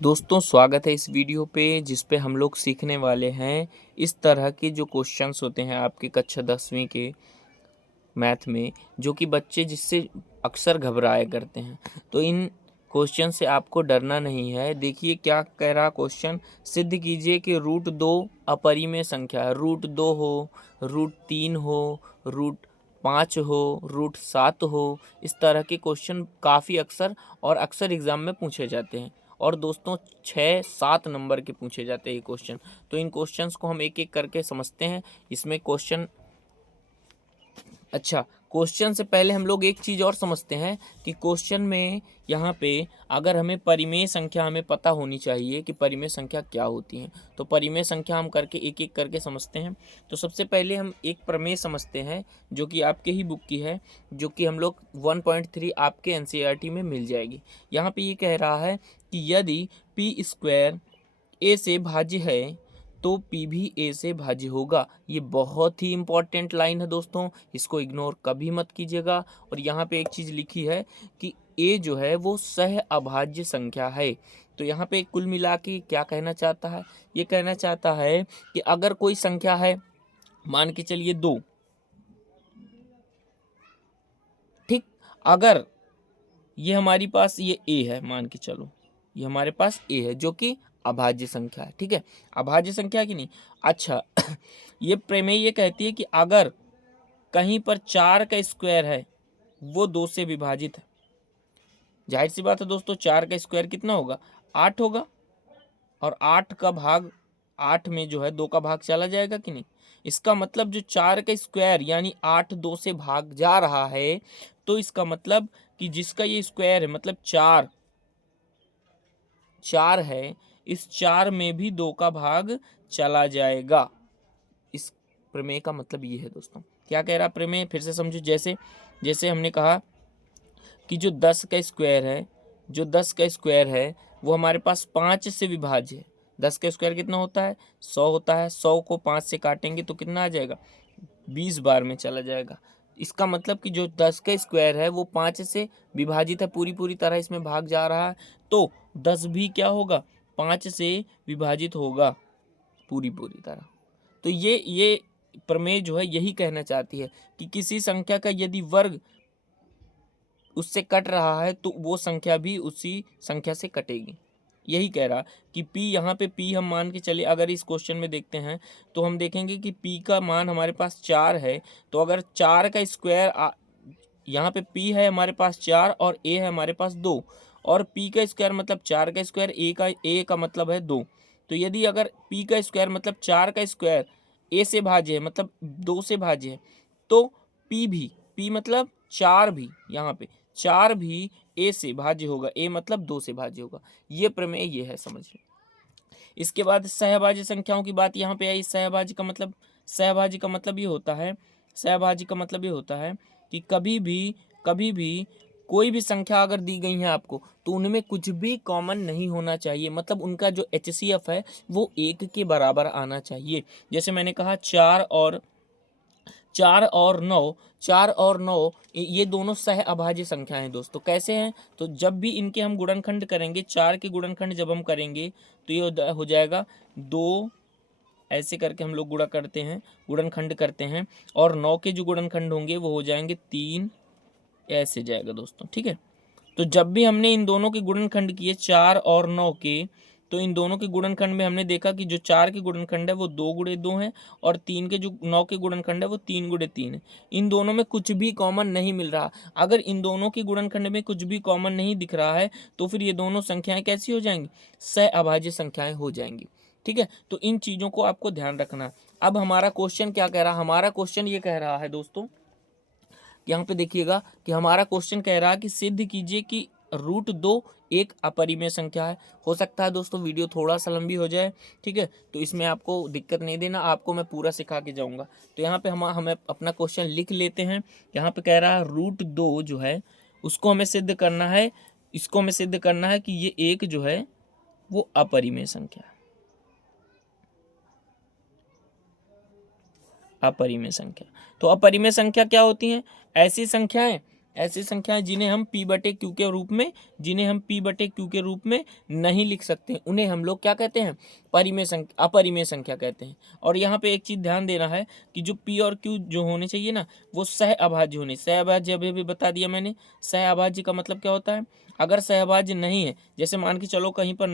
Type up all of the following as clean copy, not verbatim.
दोस्तों स्वागत है इस वीडियो पे जिस पे हम लोग सीखने वाले हैं इस तरह के जो क्वेश्चंस होते हैं आपके कक्षा 10वीं के मैथ में, जो कि बच्चे जिससे अक्सर घबराया करते हैं। तो इन क्वेश्चन से आपको डरना नहीं है। देखिए क्या कह रहा क्वेश्चन, सिद्ध कीजिए कि रूट दो अपरिमेय संख्या है। रूट 2 हो, रूट 3 हो, रूट 5 हो, रूट 7 हो। इस तरह के क्वेश्चन काफ़ी अक्सर एग्ज़ाम में पूछे जाते हैं। और दोस्तों 6-7 नंबर के पूछे जाते हैं ये क्वेश्चन। तो इन क्वेश्चंस को हम एक एक करके समझते हैं। इसमें क्वेश्चन अच्छा, क्वेश्चन से पहले हम लोग एक चीज़ और समझते हैं कि क्वेश्चन में यहाँ पे अगर हमें परिमेय संख्या हमें पता होनी चाहिए कि परिमेय संख्या क्या होती है। तो परिमेय संख्या हम करके एक एक करके समझते हैं। तो सबसे पहले हम एक प्रमेय समझते हैं जो कि आपके ही बुक की है, जो कि हम लोग 1.3 आपके एनसीईआरटी में मिल जाएगी। यहाँ पे ये कह रहा है कि यदि पी स्क्वायर ए से भाज्य है तो पी भी ए से भाज्य होगा। ये बहुत ही इंपॉर्टेंट लाइन है दोस्तों, इसको इग्नोर कभी मत कीजिएगा। और यहाँ पे एक चीज़ लिखी है कि ए जो है वो सह अभाज्य संख्या है। तो यहाँ पे कुल मिला के क्या कहना चाहता है, ये कहना चाहता है कि अगर कोई संख्या है, मान के चलिए 2, ठीक, अगर ये हमारी पास ये ए है, मान के चलो ये हमारे पास ए है जो कि अभाज्य संख्या है। ठीक है, अभाज्य संख्या है कि नहीं। अच्छा ये प्रमेय ये कहती है कि अगर कहीं पर 4 का स्क्वायर है वो 2 से विभाजित है। जाहिर सी बात है दोस्तों, 4 का स्क्वायर कितना होगा, 8 होगा। और 8 का भाग 8 में जो है 2 का भाग चला जाएगा कि नहीं। इसका मतलब जो 4 का स्क्वायर यानी 8 2 से भाग जा रहा है, तो इसका मतलब कि जिसका ये स्क्वायर है मतलब 4 है, इस 4 में भी 2 का भाग चला जाएगा। इस प्रमेय का मतलब ये है दोस्तों। क्या कह रहा प्रमेय, फिर से समझो। जैसे जैसे हमने कहा कि जो 10 का स्क्वायर है, जो 10 का स्क्वायर है वो हमारे पास 5 से विभाज्य है। 10 का स्क्वायर कितना होता है, 100 होता है। 100 को 5 से काटेंगे तो कितना आ जाएगा, 20 बार में चला जाएगा। इसका मतलब कि जो 10 का स्क्वायर है वो 5 से विभाजित है, पूरी पूरी तरह इसमें भाग जा रहा है। तो 10 भी क्या होगा, 5 से विभाजित होगा पूरी पूरी तरह। तो ये प्रमेय जो है यही कहना चाहती है कि किसी संख्या का यदि वर्ग उससे कट रहा है तो वो संख्या भी उसी संख्या से कटेगी। यही कह रहा कि p, यहाँ पे p हम मान के चले, अगर इस क्वेश्चन में देखते हैं तो हम देखेंगे कि p का मान हमारे पास 4 है। तो अगर 4 का स्क्वायर, यहाँ पे p है हमारे पास 4 और a है हमारे पास 2, और p का स्क्वायर मतलब 4 का स्क्वायर, a का मतलब है 2। तो यदि अगर p का स्क्वायर मतलब 4 का स्क्वायर a से भाज्य है मतलब 2 से भाज्य है, तो p मतलब 4 भी, यहाँ पे 4 भी a से भाज्य होगा। a मतलब 2 से भाज्य होगा। ये प्रमेय ये है, समझिए। इसके बाद सहभाज्य संख्याओं की बात यहाँ पे आई। सहभाज्य का मतलब ये होता है, सहभाज्य का मतलब ये होता है कि कभी भी कोई भी संख्या अगर दी गई है आपको, तो उनमें कुछ भी कॉमन नहीं होना चाहिए। मतलब उनका जो HCF है वो 1 के बराबर आना चाहिए। जैसे मैंने कहा 4 और 9 ये दोनों सह अभाज्य संख्याएं हैं दोस्तों। कैसे हैं, तो जब भी इनके हम गुणनखंड करेंगे, 4 के गुणनखंड जब हम करेंगे तो ये हो जाएगा 2, ऐसे करके हम लोग गुणनखंड करते हैं। और 9 के जो गुणनखंड होंगे वो हो जाएंगे 3, ऐसे जाएगा दोस्तों। ठीक है, तो जब भी हमने इन दोनों के गुणनखंड किए 4 और 9 के, तो इन दोनों के गुणनखंड में हमने देखा कि जो 4 के गुणनखंड है वो 2 गुणे 2 है, और 3 के जो 9 के गुणनखंड है वो 3 गुणे 3 है। इन दोनों में कुछ भी कॉमन नहीं मिल रहा। अगर इन दोनों के गुणनखंड में कुछ भी कॉमन नहीं दिख रहा है तो फिर ये दोनों संख्याएं कैसी हो जाएंगी, सह अभाज्य संख्याएं हो जाएंगी। ठीक है, तो इन चीज़ों को आपको ध्यान रखना। अब हमारा क्वेश्चन क्या कह रहा है, हमारा क्वेश्चन ये कह रहा है दोस्तों, यहाँ पे देखिएगा कि हमारा क्वेश्चन कह रहा है कि सिद्ध कीजिए कि रूट 2 एक अपरिमेय संख्या है। हो सकता है दोस्तों वीडियो थोड़ा सा लंबी हो जाए, ठीक है, तो इसमें आपको दिक्कत नहीं देना, आपको मैं पूरा सिखा के जाऊंगा। तो यहाँ पे हमें अपना क्वेश्चन लिख लेते हैं। यहाँ पे कह रहा है रूट 2 जो है उसको हमें सिद्ध करना है, इसको हमें सिद्ध करना है कि ये एक जो है वो अपरिमेय संख्या है। अपरिमेय संख्या, तो अपरिमेय संख्या क्या होती हैं, ऐसी संख्याएं ऐसी संख्याएं जिन्हें हम p बटे q के रूप में नहीं लिख सकते, उन्हें हम लोग क्या कहते हैं, अपरिमेय संख्या कहते हैं। और यहाँ पे एक चीज ध्यान देना है कि जो p और q जो होने चाहिए ना, वो सहअभाज्य होने। सहअभाज्य अभी भी बता दिया मैंने। सहअभाज्य का मतलब क्या होता है, अगर सहअभाज्य नहीं है, जैसे मान के चलो कहीं पर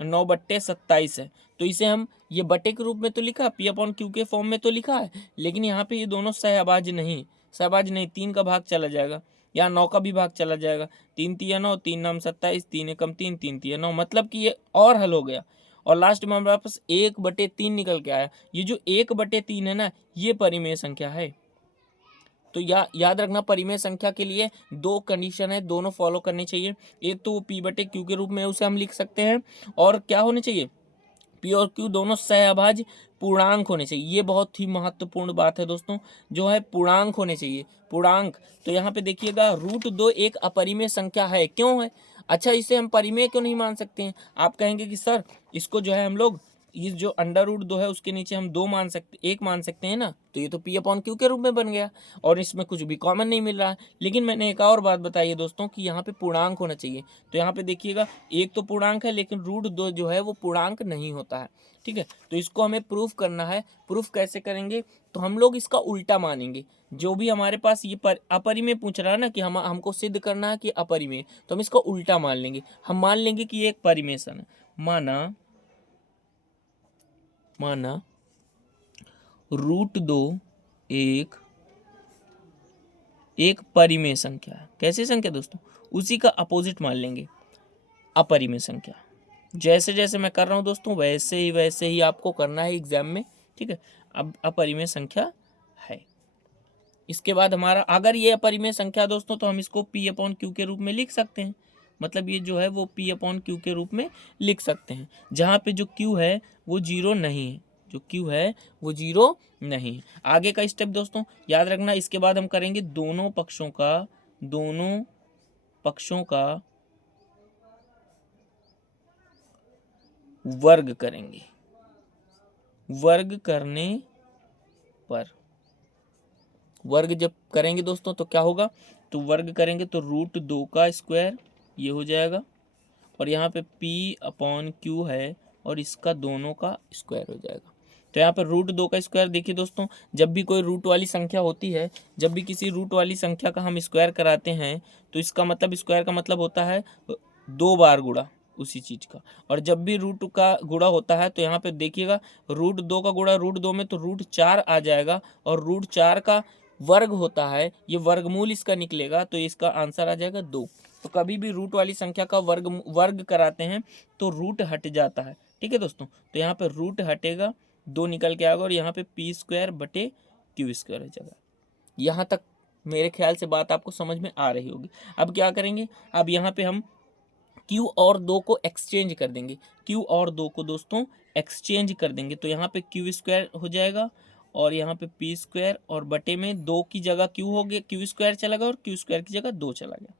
9/27 है, तो इसे हम ये बटे के रूप में तो लिखा, p अपॉन q के फॉर्म में तो लिखा है, लेकिन यहाँ पे ये दोनों सहअभाज्य नहीं, 3 का भाग चला जाएगा, यहाँ 9 का भी भाग चला जाएगा। 3 तिया 9, 3 नाम 27, 3 एकम 3, 3 तिया 9, मतलब कि ये और हल हो गया। और लास्ट में हमारे पास 1/3 निकल के आया। ये जो 1/3 है ना, ये परिमेय संख्या है। तो याद रखना, परिमेय संख्या के लिए 2 कंडीशन है, दोनों फॉलो करनी चाहिए। एक तो p बटे q के रूप में उसे हम लिख सकते हैं, और क्या होने चाहिए, p और q दोनों सहअभाज्य पूर्णांक होने चाहिए। ये बहुत ही महत्वपूर्ण बात है दोस्तों, जो है पूर्णांक होने चाहिए, पूर्णांक। तो यहाँ पे देखिएगा √2 एक अपरिमेय संख्या है, क्यों है? अच्छा, इसे हम परिमेय क्यों नहीं मान सकते हैं? आप कहेंगे कि सर इसको जो है हम लोग इस जो √2 है उसके नीचे हम 1 मान सकते हैं ना, तो ये तो p अपॉन q के रूप में बन गया, और इसमें कुछ भी कॉमन नहीं मिल रहा है। लेकिन मैंने एक और बात बताई है दोस्तों कि यहाँ पे पूर्णांक होना चाहिए। तो यहाँ पे देखिएगा एक तो पूर्णांक है, लेकिन √2 जो है वो पूर्णांक नहीं होता है, ठीक है। तो इसको हमें प्रूफ करना है। प्रूफ कैसे करेंगे, तो हम लोग इसका उल्टा मानेंगे। जो भी हमारे पास ये अपरिमेय पूछ रहा है ना, कि हमको सिद्ध करना है कि अपरिमेय, तो हम इसको उल्टा मान लेंगे। हम मान लेंगे कि ये एक परिमेय सन है। माना √2 एक परिमेय संख्या है। कैसी संख्या दोस्तों? उसी का अपोजिट मान लेंगे, अपरिमेय संख्या। जैसे जैसे मैं कर रहा हूँ दोस्तों, वैसे ही आपको करना है एग्जाम में, ठीक है। अब अपरिमेय संख्या है। इसके बाद हमारा, अगर ये अपरिमेय संख्या दोस्तों, तो हम इसको p अपॉन q के रूप में लिख सकते हैं। मतलब ये जो है वो p अपॉन q के रूप में लिख सकते हैं, जहाँ पे जो q है वो 0 नहीं है, जो q है वो 0 नहीं है। आगे का स्टेप दोस्तों याद रखना, इसके बाद हम करेंगे दोनों पक्षों का वर्ग करेंगे। वर्ग करने पर, वर्ग जब करेंगे दोस्तों तो क्या होगा, तो वर्ग करेंगे तो √2 का स्क्वायर ये हो जाएगा, और यहाँ पे p अपॉन q है, और इसका दोनों का स्क्वायर हो जाएगा। तो यहाँ पर √2 का स्क्वायर देखिए दोस्तों, जब भी कोई रूट वाली संख्या होती है, जब भी किसी रूट वाली संख्या का हम स्क्वायर कराते हैं, तो इसका मतलब, स्क्वायर का मतलब होता है 2 बार गुणा उसी चीज का। और जब भी रूट का गुणा होता है, तो यहाँ पे देखिएगा √2 का गुणा √2 में, तो √4 आ जाएगा, और √4 का वर्ग होता है, ये वर्गमूल इसका निकलेगा, तो इसका आंसर आ जाएगा 2। तो कभी भी रूट वाली संख्या का वर्ग कराते हैं तो रूट हट जाता है, ठीक है दोस्तों। तो यहाँ पे रूट हटेगा, 2 निकल के आएगा, और यहाँ पे p² बटे q² हो जाएगा। यहाँ तक मेरे ख्याल से बात आपको समझ में आ रही होगी। अब क्या करेंगे, अब यहाँ पे हम q और 2 को एक्सचेंज कर देंगे। q और 2 को दोस्तों एक्सचेंज कर देंगे, तो यहाँ पे q² हो जाएगा, और यहाँ पे p², और बटे में 2 की जगह q हो गया, q² चला गया, और q² की जगह 2 चला गया।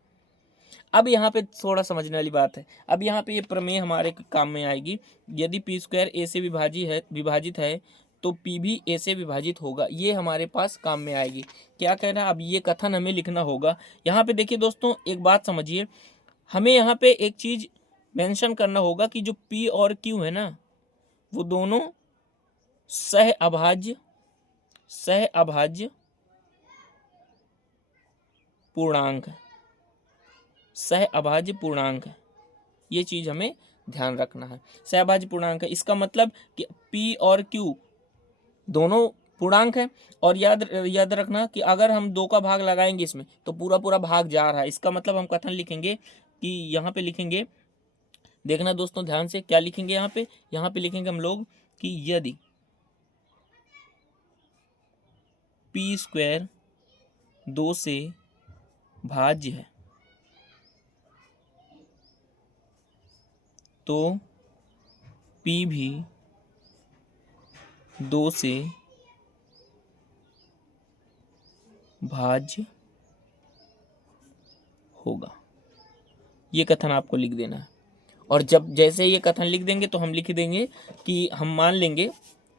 अब यहाँ पे थोड़ा समझने वाली बात है। अब यहाँ पे ये प्रमेय हमारे काम में आएगी। यदि p² a से विभाजित है, तो p भी a से विभाजित होगा। ये हमारे पास काम में आएगी। क्या कहना है, अब ये कथन हमें लिखना होगा। यहाँ पे देखिए दोस्तों, एक बात समझिए, हमें यहाँ पे एक चीज मेंशन करना होगा कि जो p और q है ना, वो दोनों सहअभाज्य पूर्णांक है। सहअभाज्य पूर्णांक है, ये चीज हमें ध्यान रखना है। सहअभाज्य पूर्णांक है, इसका मतलब कि p और q दोनों पूर्णांक है। और याद रखना कि अगर हम 2 का भाग लगाएंगे इसमें, तो पूरा भाग जा रहा है। इसका मतलब हम कथन लिखेंगे कि यहाँ पे लिखेंगे, देखना दोस्तों ध्यान से, क्या लिखेंगे यहाँ पे लिखेंगे हम लोग कि यदि p² 2 से भाज्य है, तो p भी 2 से भाज्य होगा। ये कथन आपको लिख देना है। और जब जैसे ये कथन लिख देंगे, तो हम लिख देंगे कि हम मान लेंगे,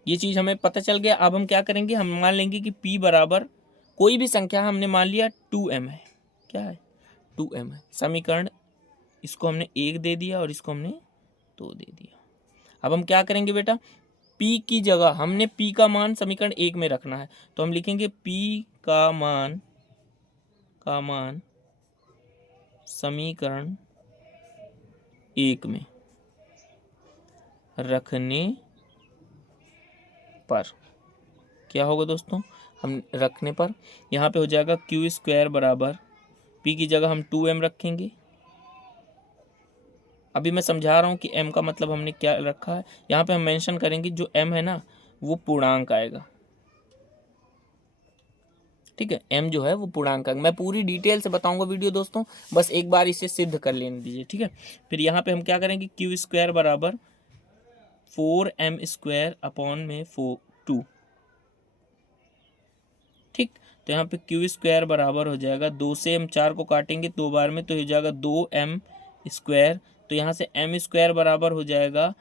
ये चीज़ हमें पता चल गया। अब हम क्या करेंगे, हम मान लेंगे कि p बराबर कोई भी संख्या हमने मान लिया 2m है, क्या है 2m है। समीकरण इसको हमने 1 दे दिया और इसको हमने 2 दे दिया। अब हम क्या करेंगे बेटा, p की जगह हमने p का मान समीकरण 1 में रखना है, तो हम लिखेंगे p का मान समीकरण 1 में रखने पर क्या होगा दोस्तों, हम रखने पर यहाँ पे हो जाएगा क्यू स्क्वायर बराबर p की जगह हम 2m रखेंगे। अभी मैं समझा रहा हूँ कि m का मतलब हमने क्या रखा है। यहाँ पे हम मेंशन करेंगे जो m है ना वो पूर्णांक आएगा, ठीक है, m जो है वो पूर्णांक आएगा। मैं पूरी डिटेल से बताऊंगा वीडियो दोस्तों, बस एक बार इसे सिद्ध कर लेने दीजिए, ठीक है। फिर यहाँ पे हम क्या करेंगे, क्यू स्क्वायर बराबर 4m स्क्वायर अपॉन में 2, ठीक। तो यहाँ पे क्यू स्क्वायर बराबर हो जाएगा 2 से हम 4 को काटेंगे 2 बार में तो हो जाएगा 2m स्क्वायर। तो यहाँ से m स्क्वायर बराबर हो जाएगा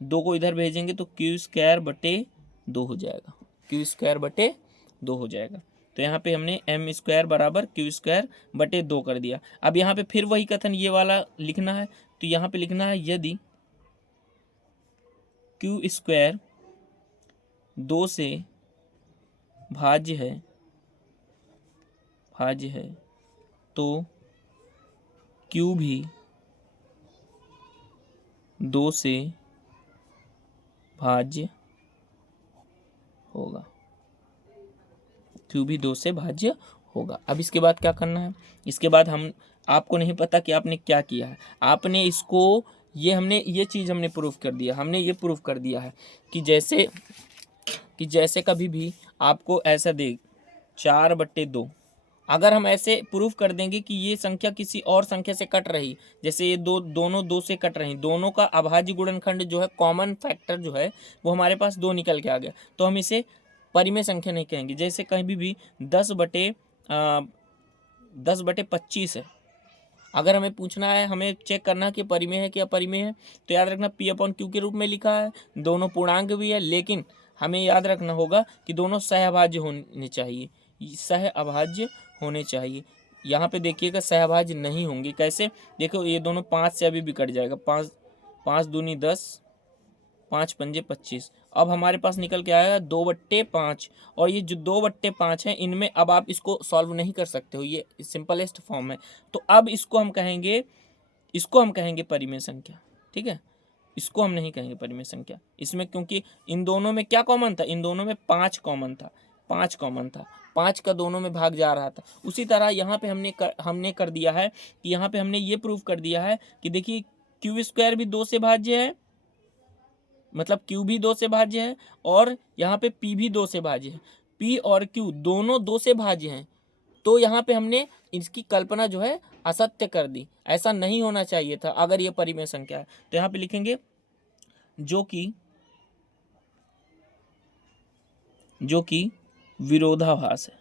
2 को इधर भेजेंगे तो क्यू स्क्वायर बटे 2 हो जाएगा, क्यू स्क्वायर बटे 2 हो जाएगा। तो यहाँ पे हमने m स्क्वायर बराबर क्यू स्क्वायर बटे 2 कर दिया। अब यहाँ पे फिर वही कथन ये वाला लिखना है, तो यहाँ पे लिखना है यदि क्यू स्क्वायर 2 से भाज्य है तो क्यू भी 2 से भाज्य होगा, क्यू भी 2 से भाज्य होगा। अब इसके बाद क्या करना है, इसके बाद हम आपको नहीं पता कि आपने क्या किया है, आपने इसको ये चीज़ हमने प्रूफ कर दिया, हमने ये प्रूफ कर दिया है कि जैसे कभी भी आपको ऐसा दे 4/2, अगर हम ऐसे प्रूफ कर देंगे कि ये संख्या किसी और संख्या से कट रही, जैसे ये दोनों 2 से कट रही, दोनों का अभाज्य गुणनखंड जो है कॉमन फैक्टर जो है वो हमारे पास 2 निकल के आ गया, तो हम इसे परिमेय संख्या नहीं कहेंगे। जैसे कहीं भी 10/25 है, अगर हमें पूछना है, हमें चेक करना है कि परिमेय है कि अपरिमेय है, तो याद रखना p/q के रूप में लिखा है, दोनों पूर्णांक भी है, लेकिन हमें याद रखना होगा कि दोनों सहअभाज्य होने चाहिए, सहअभाज्य होने चाहिए। यहाँ पे देखिएगा सहअभाज्य नहीं होंगे, कैसे, देखो ये दोनों 5 से अभी भी कट जाएगा, 5 दूनी 10, 5 पंजे 25। अब हमारे पास निकल के आएगा 2/5, और ये जो 2/5 है इनमें अब आप इसको सॉल्व नहीं कर सकते हो, ये सिंपलेस्ट फॉर्म है। तो अब इसको हम कहेंगे परिमेय संख्या, ठीक है, इसको हम नहीं कहेंगे परिमेय संख्या इसमें, क्योंकि इन दोनों में क्या कॉमन था, इन दोनों में 5 कॉमन था, 5 का दोनों में भाग जा रहा था। उसी तरह यहाँ पे हमने कर दिया है कि यहाँ पे हमने ये प्रूफ कर दिया है कि देखिए क्यू स्क्वायर भी 2 से भाज्य है, मतलब क्यू भी 2 से भाज्य है, और यहाँ पे पी भी 2 से भाज्य है, पी और क्यू दोनों 2 से भाज्य हैं। तो यहाँ पे हमने इसकी कल्पना जो है असत्य कर दी, ऐसा नहीं होना चाहिए था अगर ये परिमेय संख्या है। तो यहाँ पे लिखेंगे जो कि विरोधाभास है,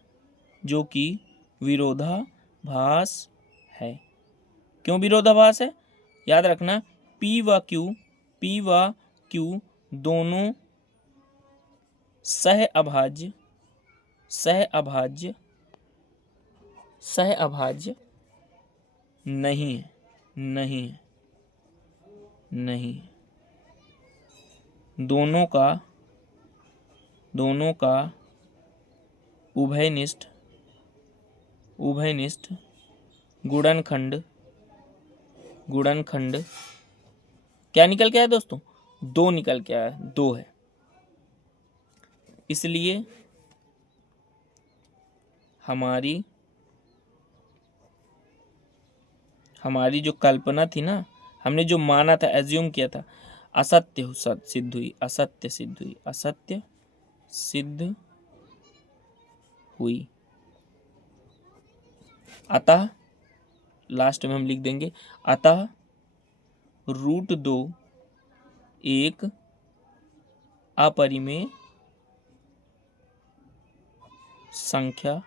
जो कि विरोधाभास है। क्यों विरोधाभास है, याद रखना P व Q दोनों सहअभाज्य नहीं है, दोनों का उभयनिष्ठ गुणनखंड क्या निकल के आया दोस्तों, 2 निकल के आया, 2 है। इसलिए हमारी जो कल्पना थी ना, हमने जो माना था, एज्यूम किया था, असत्य सिद्ध हुई, असत्य सिद्ध हुई। अतः लास्ट में हम लिख देंगे, अतः √2 एक अपरिमेय संख्या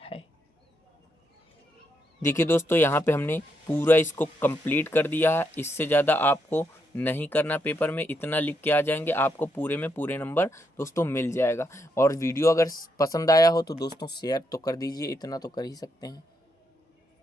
है। देखिए दोस्तों, यहाँ पे हमने पूरा इसको कंप्लीट कर दिया है, इससे ज़्यादा आपको नहीं करना पेपर में, इतना लिख के आ जाएंगे, आपको पूरे में पूरे नंबर दोस्तों मिल जाएगा। और वीडियो अगर पसंद आया हो तो दोस्तों शेयर तो कर दीजिए, इतना तो कर ही सकते हैं।